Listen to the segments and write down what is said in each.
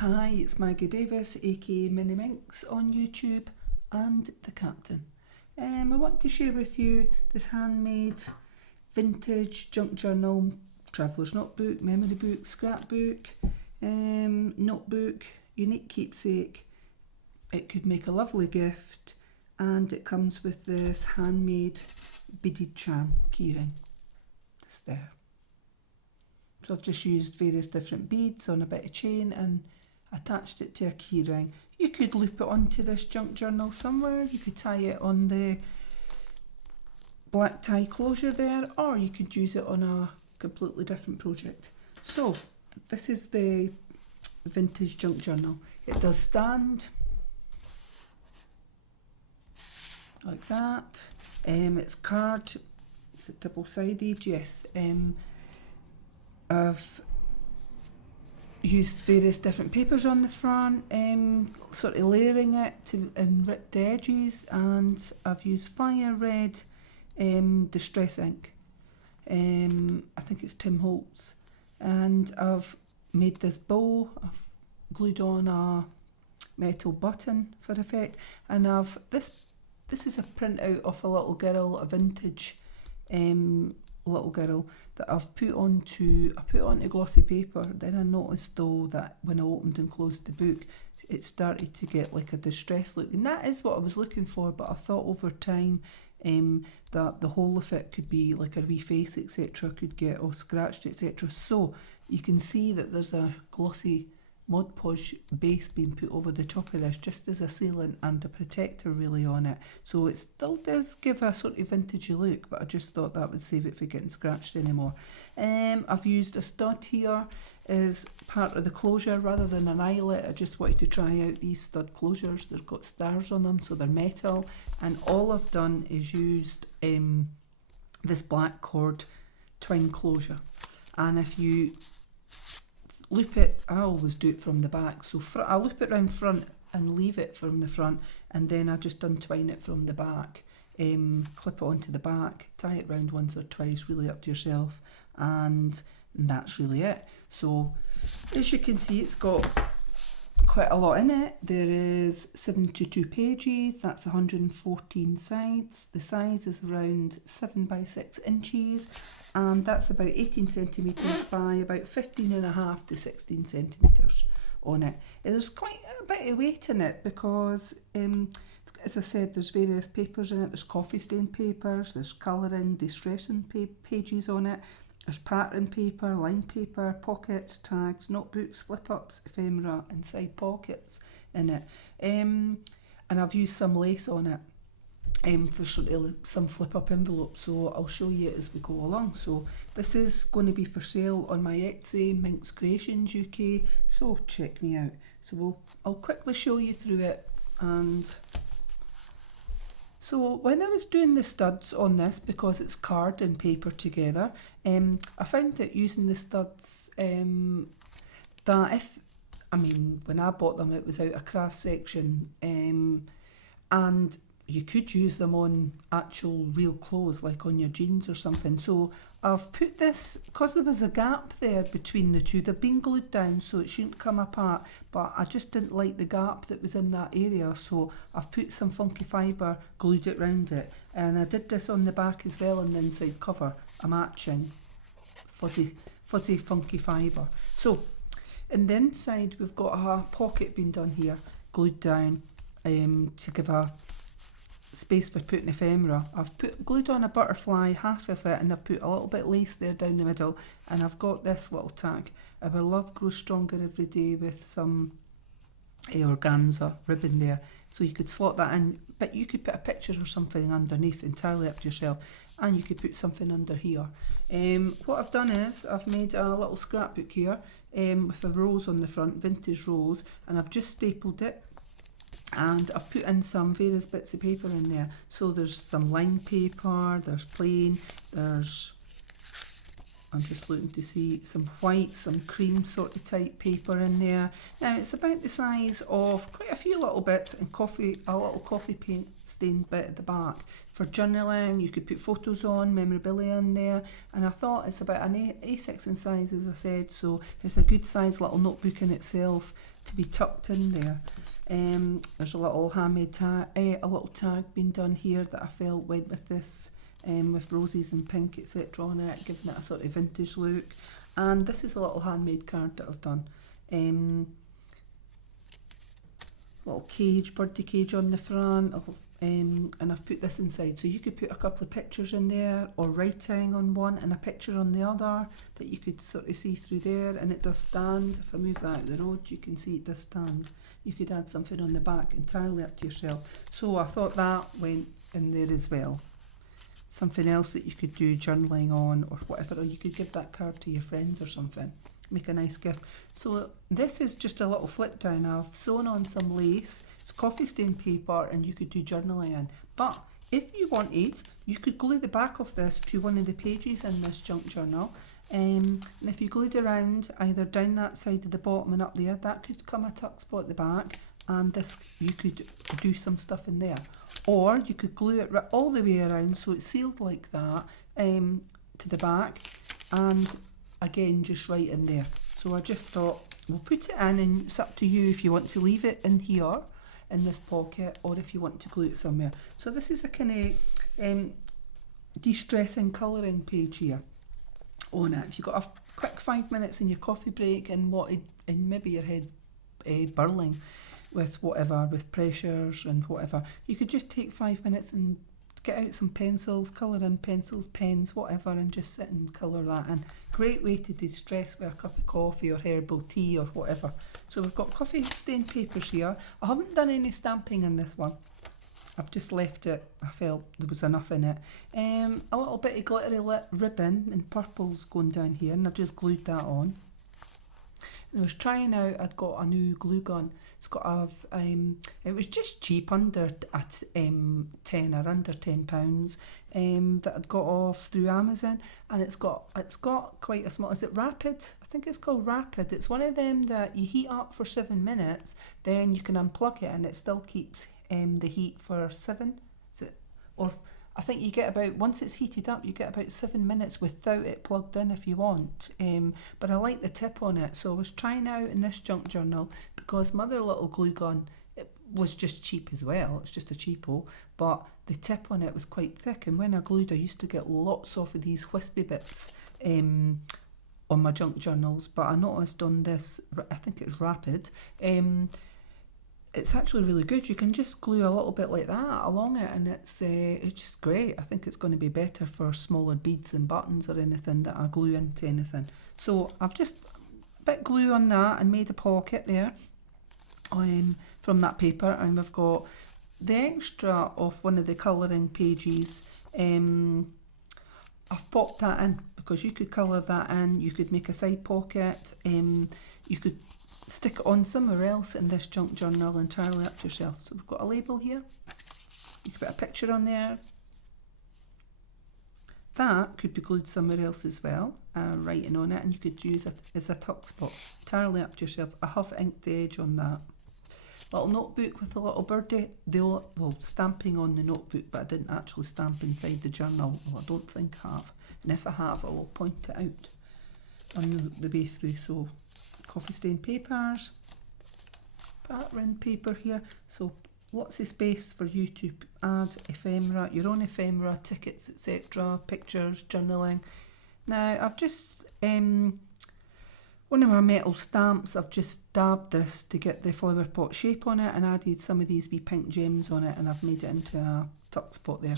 Hi, it's Maggie Davis, aka Mini Minx on YouTube and the Captain. I want to share with you this handmade vintage junk journal, traveller's notebook, memory book, scrapbook, notebook, unique keepsake. It could make a lovely gift, and it comes with this handmade beaded charm keyring. This there. So I've just used various different beads on a bit of chain and attached it to a keyring. You could loop it onto this junk journal somewhere, you could tie it on the black tie closure there, or you could use it on a completely different project. So this is the vintage junk journal. It does stand like that. It's card. Is it double-sided? Yes. I've used various different papers on the front, sort of layering it to enrich the edges, and I've used fire red distress ink. I think it's Tim Holtz, and I've made this bow. I've glued on a metal button for effect, and this is a printout of a little girl, a vintage little girl that I've put onto glossy paper. Then I noticed though that when I opened and closed the book, it started to get like a distress look, and that is what I was looking for, but I thought over time that the whole of it could be like a wee face, etc., could get all scratched, etc. So you can see that there's a glossy Mod Podge base being put over the top of this, just as a sealant and a protector really on it. So it still does give a sort of vintagey look, but I just thought that would save it from getting scratched anymore. I've used a stud here as part of the closure rather than an eyelet. I just wanted to try out these stud closures. They've got stars on them, so they're metal, and all I've done is used this black cord twine closure. And if you loop it, I always do it from the back, so I loop it round front and leave it from the front, and then I just untwine it from the back, clip it onto the back, tie it round once or twice, really up to yourself, and that's really it. So as you can see, it's got quite a lot in it. There is 72 pages, that's 114 sides. The size is around 7 by 6 inches, and that's about 18 centimetres by about 15.5 to 16 centimetres on it. There's quite a bit of weight in it because, as I said, there's various papers in it. There's coffee stain papers, there's colouring, distressing pages on it. There's pattern paper, line paper, pockets, tags, notebooks, flip-ups, ephemera, and side pockets in it. And I've used some lace on it for sort of some flip-up envelopes, so I'll show you as we go along. So this is going to be for sale on my Etsy, MinxCreationsUk, so check me out. So I'll quickly show you through it. And so when I was doing the studs on this, because it's card and paper together, I found that using the studs, when I bought them, it was out of craft section, and you could use them on actual real clothes, like on your jeans or something. So I've put this, because there was a gap there between the two, they've been glued down so it shouldn't come apart, but I just didn't like the gap that was in that area, so I've put some funky fibre, glued it round it, and I did this on the back as well, on the inside cover, a matching fuzzy funky fibre. So in the inside we've got a pocket being done here, glued down to give a space for putting ephemera. I've glued on a butterfly, half of it, and I've put a little bit lace there down the middle, and I've got this little tag, Our Love Grows Stronger Every Day, with some organza ribbon there, so you could slot that in, but you could put a picture or something underneath, entirely up to yourself, and you could put something under here. What I've done is I've made a little scrapbook here with a rose on the front, vintage rose, and I've just stapled it, and I've put in some various bits of paper in there. So there's some line paper, there's plain, there's I'm just looking to see some white, some cream sort of type paper in there. Now it's about the size of quite a few little bits and a little coffee paint stained bit at the back. For journaling, you could put photos on, memorabilia in there, and I thought it's about an A6 in size, as I said, so it's a good size little notebook in itself to be tucked in there. There's a little handmade tag, a little tag being done here that I felt went with this. With roses and pink etc on it, giving it a sort of vintage look. And this is a little handmade card that I've done. Little cage, birdie cage on the front, and I've put this inside. So you could put a couple of pictures in there, or writing on one and a picture on the other that you could sort of see through there, and it does stand. If I move that out the road, you can see it does stand. You could add something on the back, entirely up to yourself. So I thought that went in there as well. Something else that you could do journaling on or whatever, or you could give that card to your friend or something, make a nice gift. So this is just a little flip down. I've sewn on some lace, it's coffee stained paper, and you could do journaling in. But if you wanted, you could glue the back of this to one of the pages in this junk journal, and if you glued around either down that side of the bottom and up there, that could come a tuck spot at the back, and this you could do some stuff in there, or you could glue it all the way around so it's sealed like that to the back, and again just right in there. So I just thought we'll put it in, and it's up to you if you want to leave it in here in this pocket or if you want to glue it somewhere. So this is a kind of de-stressing colouring page here on it. If you've got a quick 5 minutes in your coffee break and maybe your head's burling with whatever, with pressures and whatever, you could just take 5 minutes and get out some pencils, colour in pencils, pens, whatever, and just sit and colour that in. Great way to de-stress with a cup of coffee or herbal tea or whatever. So we've got coffee stained papers here. I haven't done any stamping in this one. I've just left it, I felt there was enough in it. A little bit of glittery ribbon in purples going down here, and I've just glued that on. I was trying out, I'd got a new glue gun. It's got it was just cheap, under at 10 or under £10, that I'd got off through Amazon, and it's got quite a small. Is it Rapid? I think it's called Rapid. It's one of them that you heat up for 7 minutes, then you can unplug it, and it still keeps the heat for 7. Is it? Or I think you get about, once it's heated up, you get about 7 minutes without it plugged in if you want. But I like the tip on it, so I was trying out in this junk journal because my other little glue gun, it was just cheap as well. It's just a cheapo, but the tip on it was quite thick, and when I glued, I used to get lots of these wispy bits on my junk journals. But I noticed on this, I think it's Rapid, it's actually really good. You can just glue a little bit like that along it, and it's just great. I think it's going to be better for smaller beads and buttons or anything that I glue into anything. So I've just a bit glue on that and made a pocket there from that paper, and we've got the extra of one of the colouring pages. I've popped that in because you could colour that in. You could make a side pocket. You could stick it on somewhere else in this junk journal, entirely up to yourself. So we've got a label here. You could put a picture on there. That could be glued somewhere else as well, writing on it, and you could use it as a tuck spot. Entirely up to yourself. I have inked the edge on that. Little notebook with a little birdie. Well, stamping on the notebook, but I didn't actually stamp inside the journal. Well, I don't think I have. And if I have, I will point it out on the way through. So coffee stained papers, pattern paper here, so lots of space for you to add ephemera, your own ephemera, tickets, etc., pictures, journaling. Now I've just one of my metal stamps, I've just dabbed this to get the flower pot shape on it and added some of these wee pink gems on it, and I've made it into a tuck spot there.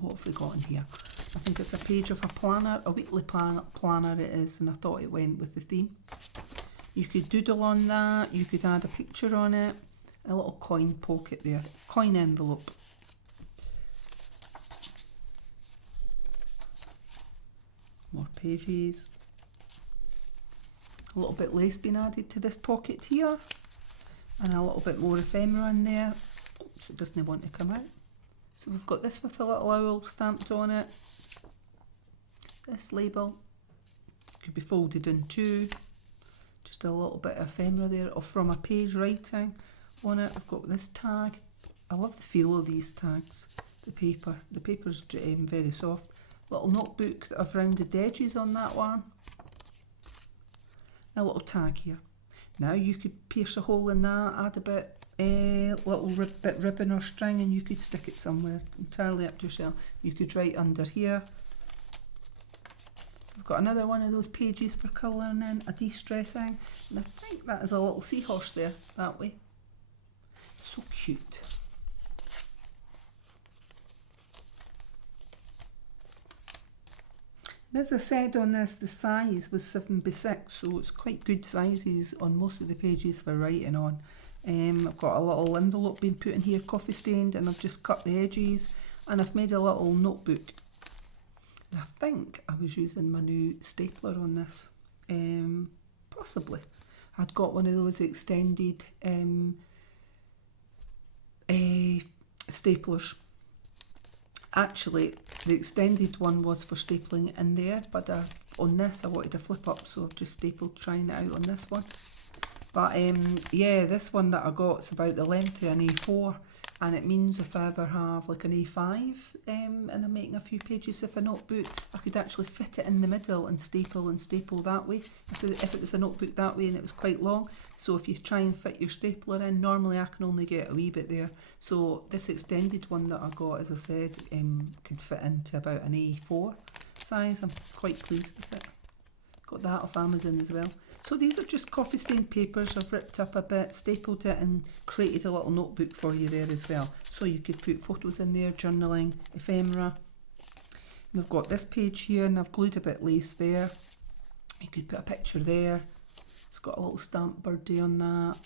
What have we got in here? I think it's a page of a planner, a weekly planner it is, and I thought it went with the theme. You could doodle on that, you could add a picture on it, a little coin pocket there, coin envelope. More pages. A little bit lace being added to this pocket here, and a little bit more ephemera in there. Oops, it doesn't want to come out. So we've got this with a little owl stamped on it. This label, could be folded in two. Just a little bit of ephemera there, or from a page writing on it. I've got this tag. I love the feel of these tags. The paper's very soft. Little notebook that I've rounded the edges on that one. A little tag here. Now you could pierce a hole in that, add a bit, bit ribbon or string, and you could stick it somewhere. Entirely up to yourself. You could write under here. So I've got another one of those pages for colouring in, a destressing, and I think that is a little seahorse there, that way. So cute. As I said on this, the size was 7x6, so it's quite good sizes on most of the pages for writing on. I've got a little envelope being put in here, coffee stained, and I've just cut the edges, and I've made a little notebook. And I think I was using my new stapler on this, possibly. I'd got one of those extended staplers. Actually, the extended one was for stapling in there, but on this I wanted to flip up, so I've just stapled trying it out on this one. But yeah, this one that I got is about the length of an A4, and it means if I ever have like an A5 and I'm making a few pages of a notebook, I could actually fit it in the middle and staple that way, if it was a notebook that way and it was quite long. So if you try and fit your stapler in, normally I can only get a wee bit there. So this extended one that I got, as I said, can fit into about an A4 size. I'm quite pleased with it. Got that off Amazon as well. So these are just coffee stained papers. I've ripped up a bit, stapled it, and created a little notebook for you there as well. So you could put photos in there, journaling, ephemera. And I've got this page here, and I've glued a bit lace there. You could put a picture there. It's got a little stamp birdie on that,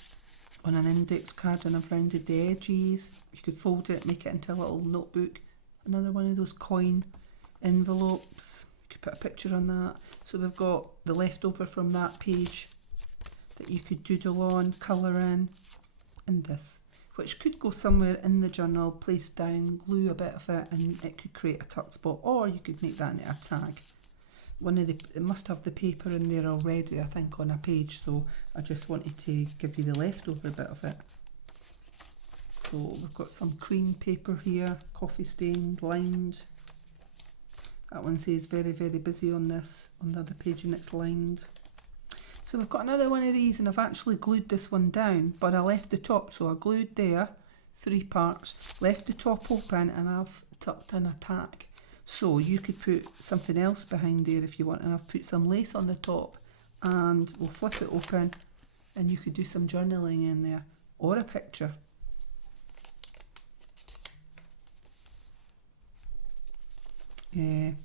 on an index card, and I've rounded the edges. You could fold it, make it into a little notebook. Another one of those coin envelopes. You could put a picture on that. So we've got the leftover from that page that you could doodle on, colour in, and this, which could go somewhere in the journal, place down, glue a bit of it, and it could create a tuck spot, or you could make that into a tag. It must have the paper in there already, I think, on a page, so I just wanted to give you the leftover bit of it. So we've got some cream paper here, coffee stained, lined. That one says very, very busy on this, on the other page, and it's lined. So we've got another one of these, and I've actually glued this one down, but I left the top, so I glued there, 3 parts, left the top open, and I've tucked in a tack. So you could put something else behind there if you want, and I've put some lace on the top, and we'll flip it open, and you could do some journaling in there, or a picture. It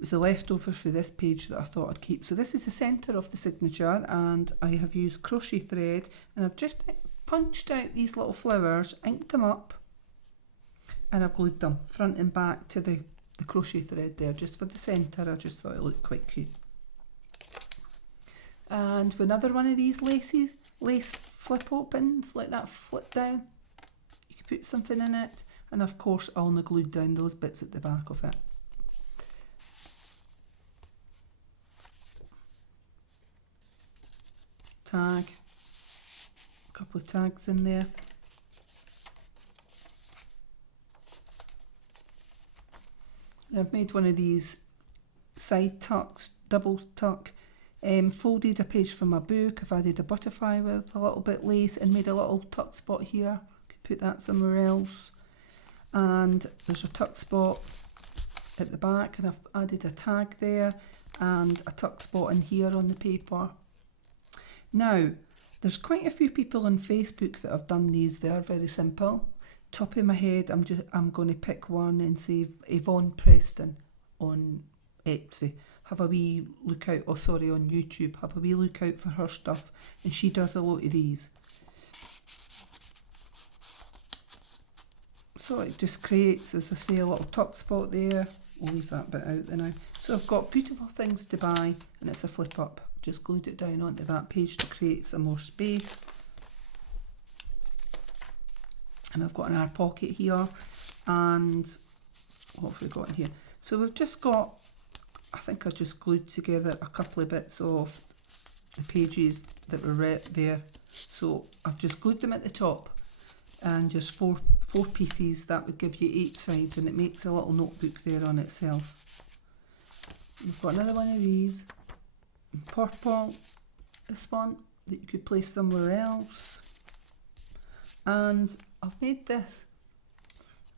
was a leftover for this page that I thought I'd keep. So this is the centre of the signature, and I have used crochet thread, and I've just punched out these little flowers, inked them up, and I've glued them front and back to the crochet thread there, just for the centre. I just thought it looked quite cute. And another one of these lace flip opens, like that, flip down. You could put something in it, and of course I only glued down those bits at the back of it. Tag, a couple of tags in there. And I've made one of these side tucks, double tuck, folded a page from my book. I've added a butterfly with a little bit lace and made a little tuck spot here. Could put that somewhere else. And there's a tuck spot at the back, and I've added a tag there and a tuck spot in here on the paper. Now, there's quite a few people on Facebook that have done these. They are very simple. Top of my head, I'm going to pick one and say Yvonne Preston on Etsy. Have a wee look out, on YouTube. Have a wee look out for her stuff, and she does a lot of these. So it just creates, as I say, a little tuck spot there. We'll leave that bit out there now. So I've got beautiful things to buy, and it's a flip up. Just glued it down onto that page to create some more space. And I've got an air pocket here, and what have we got in here? So we've just got I think I just glued together a couple of bits of the pages that were right there. So I've just glued them at the top, and just four pieces. That would give you 8 sides, and it makes a little notebook there on itself. We've got another one of these, purple, this one that you could place somewhere else. And I've made this,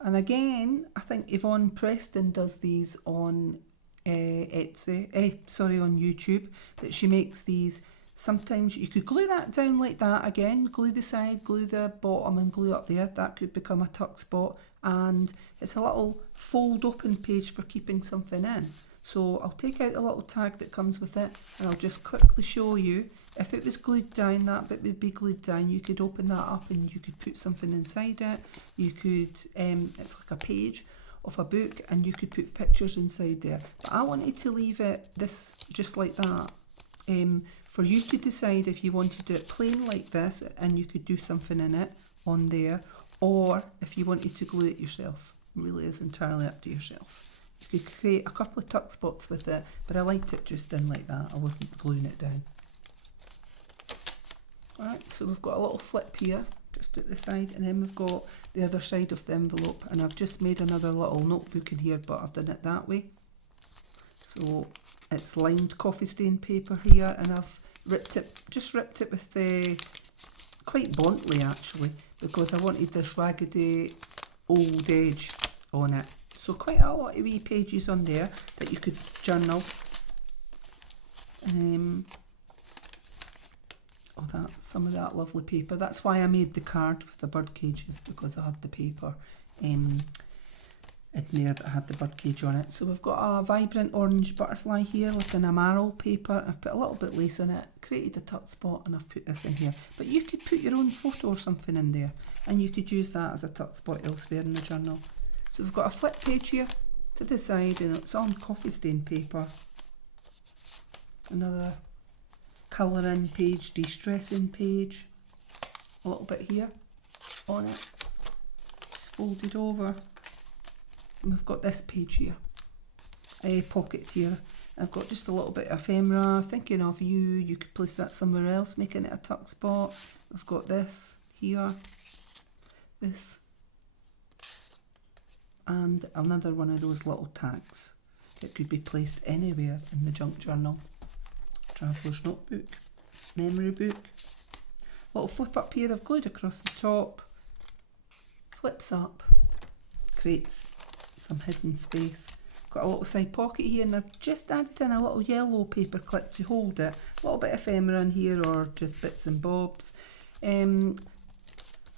and again I think Yvonne Preston does these on on YouTube, that she makes these. Sometimes you could glue that down like that again, glue the side, glue the bottom and glue up there. That could become a tuck spot, and it's a little fold open page for keeping something in. So I'll take out the little tag that comes with it, and I'll just quickly show you. If it was glued down, that bit would be glued down. You could open that up and you could put something inside it. You could, it's like a page of a book, and you could put pictures inside there. But I wanted to leave it this just like that, for you to decide if you wanted it plain like this and you could do something in it on there, or if you wanted to glue it yourself. It really is entirely up to yourself. You could create a couple of tuck spots with it, but I liked it just in like that. I wasn't gluing it down. Alright, so we've got a little flip here just at the side, and then we've got the other side of the envelope, and I've just made another little notebook in here, but I've done it that way. So it's lined coffee stain paper here, and I've just ripped it with quite bluntly actually, because I wanted this raggedy old edge on it. So quite a lot of wee pages on there that you could journal. Some of that lovely paper. That's why I made the card with the bird cages, because I had the paper in there that had the bird cage on it. So we've got a vibrant orange butterfly here with an emerald paper. I've put a little bit lace in it, created a tuck spot, and I've put this in here. But you could put your own photo or something in there, and you could use that as a tuck spot elsewhere in the journal. So we've got a flip page here to the side, and it's on coffee stain paper. Another colouring page, destressing page, a little bit here on it, just folded over. And we've got this page here, a pocket here. I've got just a little bit of ephemera, thinking of you. You could place that somewhere else, making it a tuck spot. We've got this here, this, and another one of those little tags that could be placed anywhere in the junk journal. Traveller's notebook, memory book. Little flip up here I've glued across the top, flips up, creates some hidden space. Got a little side pocket here, and I've just added in a little yellow paper clip to hold it. A little bit of ephemera in here, or just bits and bobs. I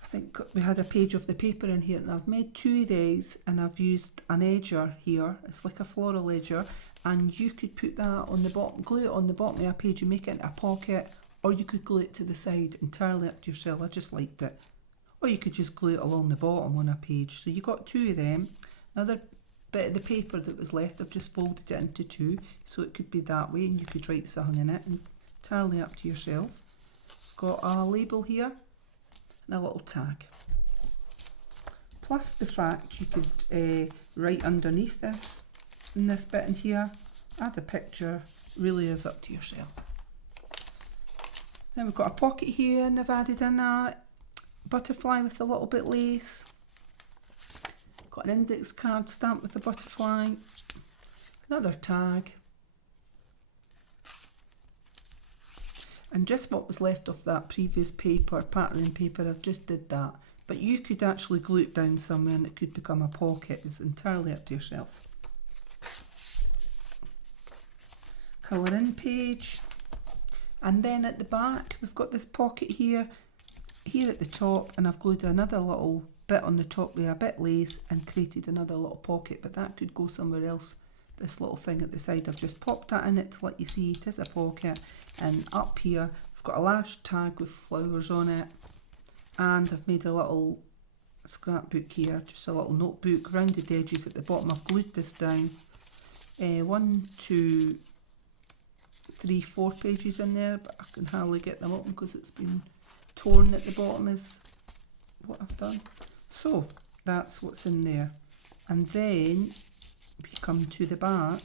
think we had a page of the paper in here, and I've made 2 of these, and I've used an edger here. It's like a floral edger, and you could put that on the bottom, glue it on the bottom of a page and make it into a pocket, or you could glue it to the side, entirely up to yourself. I just liked it. Or you could just glue it along the bottom on a page. So you got 2 of them. Another bit of the paper that was left, I've just folded it into 2, so it could be that way, and you could write something in it, entirely up to yourself. Got a label here and a little tag. Plus the fact you could write underneath this, in this bit in here, add a picture. Really is up to yourself. Then we've got a pocket here, and I've added in a butterfly with a little bit lace. Got an index card stamped with a butterfly. Another tag. And just what was left of that previous paper, patterning paper, I've just did that. But you could actually glue it down somewhere and it could become a pocket. It's entirely up to yourself. Colour in page. And then at the back, we've got this pocket here at the top, and I've glued another little bit on the top with a bit lace and created another little pocket, but that could go somewhere else. This little thing at the side, I've just popped that in it to let you see it is a pocket. And up here, I've got a large tag with flowers on it, and I've made a little scrapbook here, just a little notebook, rounded edges at the bottom. I've glued this down. 1, 2, 3, 4 pages in there, but I can hardly get them open because it's been torn at the bottom is what I've done. So that's what's in there. And then we come to the back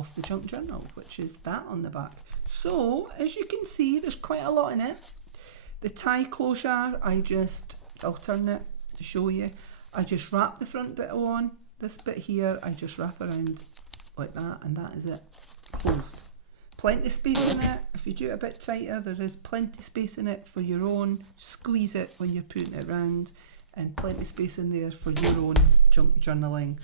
of the junk journal, which is that on the back. So as you can see, there's quite a lot in it. The tie closure, I'll turn it to show you. I just wrap the front bit on. This bit here, I just wrap around like that, and that is it, closed. Plenty of space in it. If you do it a bit tighter, there is plenty of space in it for your own. Squeeze it when you're putting it around, and plenty of space in there for your own junk journaling,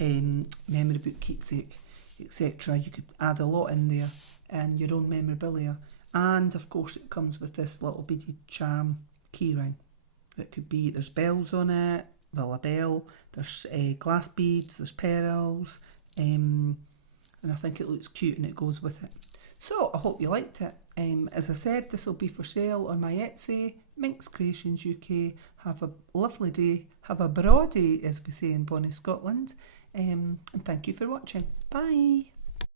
memory book, keepsake, etc. You could add a lot in there, and your own memorabilia. And of course it comes with this little beaded charm keyring. It could be, there's bells on it, well, a bell, there's glass beads, there's pearls, and I think it looks cute and it goes with it. So I hope you liked it. As I said, this will be for sale on my Etsy, MinxCreationsUk. Have a lovely day, have a braw day, as we say in bonnie Scotland, and thank you for watching. Bye.